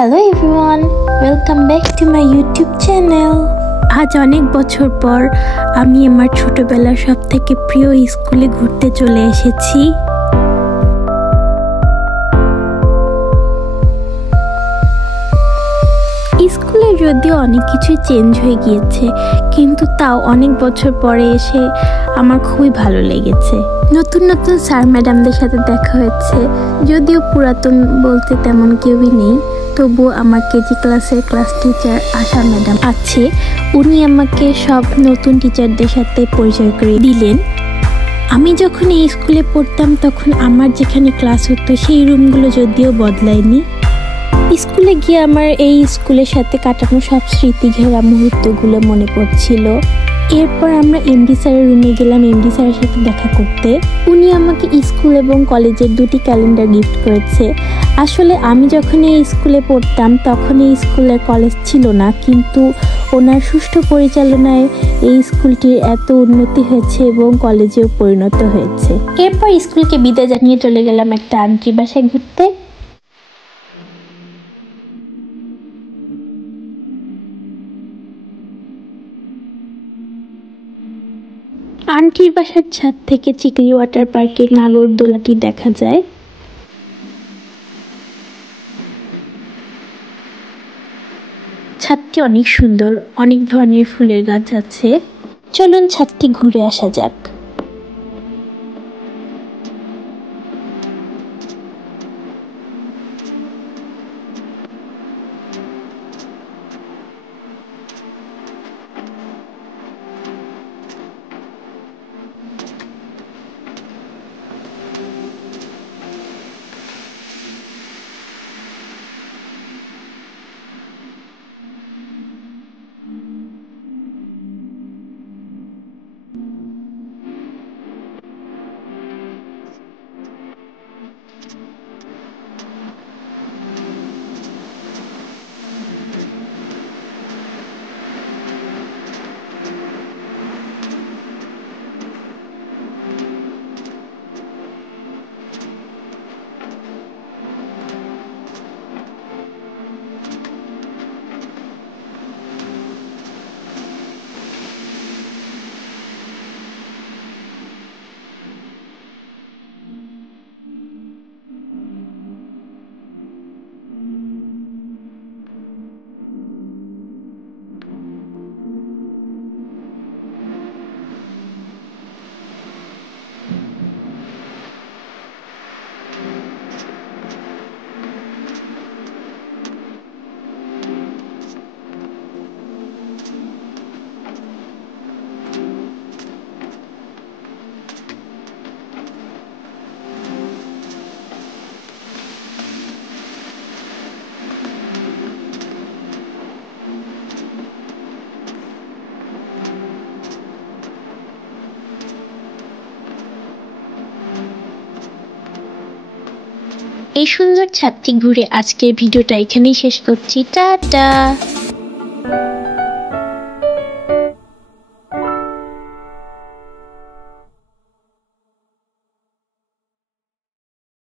Hello everyone, welcome back to my YouTube channel. আজ অনেক বছর পর আমি আমার ছোটবেলার সবথেকে প্রিয় স্কুলে ঘুরতে চলে এসেছি। স্কুলে যদিও অনেক কিছু চেঞ্জ হয়ে গিয়েছে, কিন্তু তাও অনেক বছর পরে এসে আমার খুবই ভালো লেগেছে। নতুন নতুন স্যার ম্যাডামদের সাথে দেখা হয়েছে, যদিও পুরাতন বলতে তেমন কেউই নেই, তবুও আমার কেজি ক্লাসের ক্লাস টিচার আশা ম্যাডাম আছে। উনি আমাকে সব নতুন টিচারদের সাথে পরিচয় করে দিলেন। আমি যখন এই স্কুলে পড়তাম তখন আমার যেখানে ক্লাস হতো সেই রুমগুলো যদিও বদলায়নি। স্কুলে গিয়ে আমার এই স্কুলের সাথে কাটানো সব স্মৃতি ঘেরা মুহূর্তগুলো মনে পড়ছিল। এরপর আমরা এমডি স্যারের রুমে গেলাম এমডি স্যারের সাথে দেখা করতে। উনি আমাকে স্কুল এবং কলেজের দুটি ক্যালেন্ডার গিফট করেছে। আসলে আমি যখন এই স্কুলে পড়তাম তখন এই স্কুলের কলেজ ছিল না, কিন্তু ওনার সুষ্ঠু পরিচালনায় এই স্কুলটির এত উন্নতি হয়েছে এবং কলেজেও পরিণত হয়েছে। এরপর স্কুলকে বিদায় জানিয়ে চলে গেলাম একটা আন্টির বাসায় ঘুরতে। আন্টির বাসার ছাদ থেকে চিকরি ওয়াটার পার্কের নাগরদোলাটি দেখা যায়। ছাদটি অনেক সুন্দর, অনেক ধরনের ফুলের গাছ আছে। চলুন ছাদটি ঘুরে আসা যাক। এই সুন্দর ছাদটি ঘুরে আজকের ভিডিওটা এখানেই শেষ করছি। টাটা।